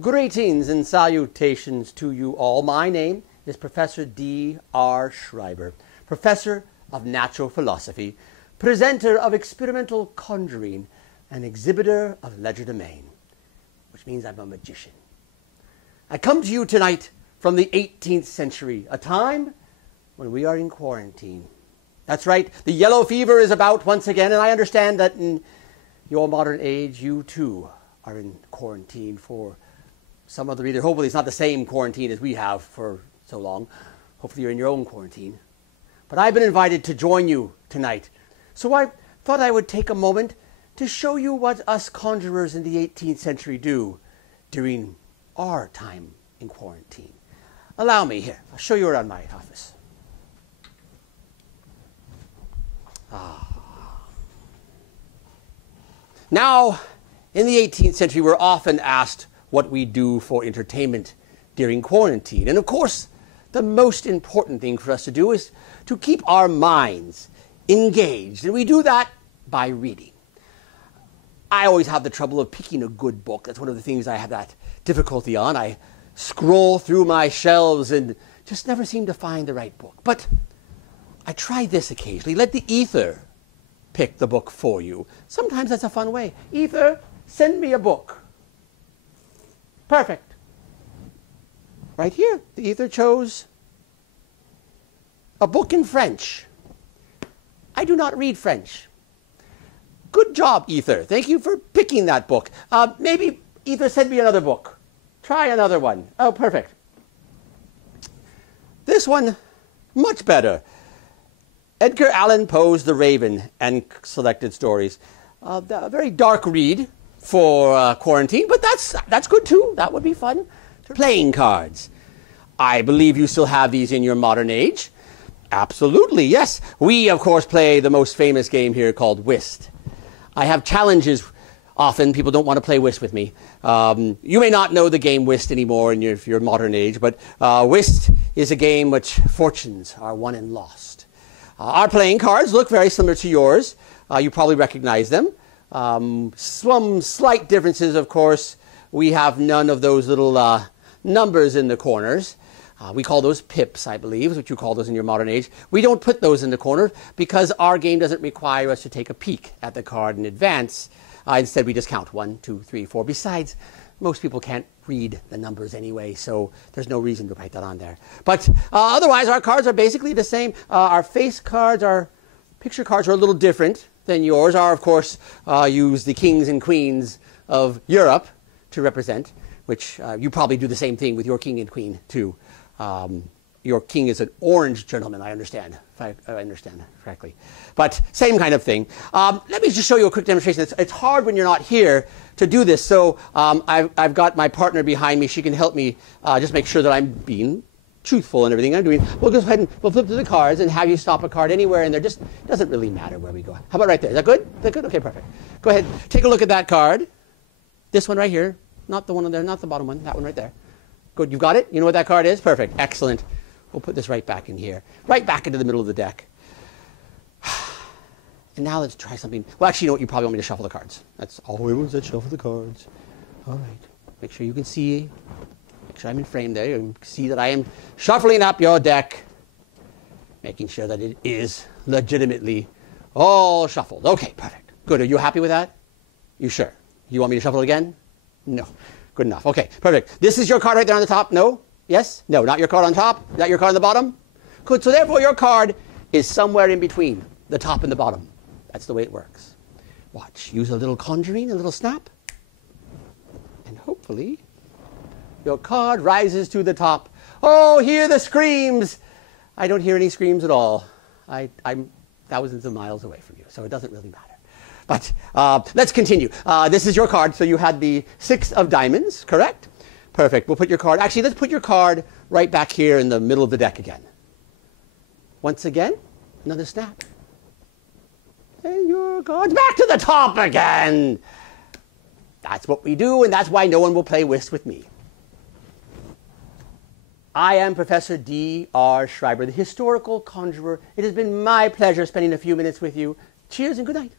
Greetings and salutations to you all. My name is Professor D.R. Schreiber, Professor of Natural Philosophy, presenter of experimental conjuring, and exhibitor of legerdemain, which means I'm a magician. I come to you tonight from the 18th century, a time when we are in quarantine. That's right, the yellow fever is about once again, and I understand that in your modern age, you too are in quarantine for some other reason. Hopefully it's not the same quarantine as we have for so long. Hopefully you're in your own quarantine. But I've been invited to join you tonight. So I thought I would take a moment to show you what us conjurers in the 18th century do during our time in quarantine. Allow me here. I'll show you around my office. Now, in the 18th century, we're often asked what we do for entertainment during quarantine. And of course, the most important thing for us to do is to keep our minds engaged. And we do that by reading. I always have the trouble of picking a good book. That's one of the things I have that difficulty on. I scroll through my shelves and just never seem to find the right book. But I try this occasionally. Let the ether pick the book for you. Sometimes that's a fun way. Ether, send me a book. Perfect. Right here, the ether chose a book in French. I do not read French. Good job, Ether. Thank you for picking that book. Maybe Ether send me another book. Try another one. Oh, perfect. This one, much better. Edgar Allan Poe's The Raven and Selected Stories. A very dark read for quarantine, but that's good too. That would be fun. Playing cards. I believe you still have these in your modern age. Absolutely, yes. We, of course, play the most famous game here called whist. I have challenges often. People don't want to play whist with me. You may not know the game whist anymore in your modern age, but whist is a game which fortunes are won and lost. Our playing cards look very similar to yours. You probably recognize them. Some slight differences, of course. We have none of those little numbers in the corners. We call those pips, I believe, is what you call those in your modern age. We don't put those in the corner because our game doesn't require us to take a peek at the card in advance. Instead, we just count 1, 2, 3, 4. Besides, most people can't read the numbers anyway, so there's no reason to write that on there. But otherwise, our cards are basically the same. Our face cards, our picture cards are a little different than yours. Our, of course, use the kings and queens of Europe to represent, which you probably do the same thing with your king and queen, too. Your king is an orange gentleman, I understand, if I understand correctly. But same kind of thing. Let me just show you a quick demonstration. It's hard when you're not here to do this, so I've got my partner behind me. She can help me just make sure that I'm being truthful in everything I'm doing. We'll go ahead and we'll flip to the cards and have you stop a card anywhere in there. Just doesn't really matter where we go. How about right there? Is that good? Is that good? Okay, perfect. Go ahead. Take a look at that card. This one right here. Not the one on there, not the bottom one. That one right there. Good. You've got it? You know what that card is? Perfect. Excellent. We'll put this right back in here. Right back into the middle of the deck. And now let's try something. Well, actually, you know what? You probably want me to shuffle the cards. That's all we want, is shuffle the cards. All right. Make sure you can see. Make sure I'm in frame there. You can see that I am shuffling up your deck. Making sure that it is legitimately all shuffled. Okay, perfect. Good. Are you happy with that? You sure? You want me to shuffle it again? No. Good enough. Okay, perfect. This is your card right there on the top? No? Yes? No, not your card on top? Not your card on the bottom? Good. So therefore, your card is somewhere in between the top and the bottom. That's the way it works. Watch. Use a little conjuring, a little snap. And hopefully, your card rises to the top. Oh, hear the screams! I don't hear any screams at all. I'm thousands of miles away from you, so it doesn't really matter. But let's continue. This is your card. So you had the 6 of diamonds, correct? Perfect. We'll put your card. Actually, let's put your card right back here in the middle of the deck again. Once again, another snap. And your card's back to the top again. That's what we do, and that's why no one will play whist with me. I am Professor D.R. Schreiber, the historical conjurer. It has been my pleasure spending a few minutes with you. Cheers and good night.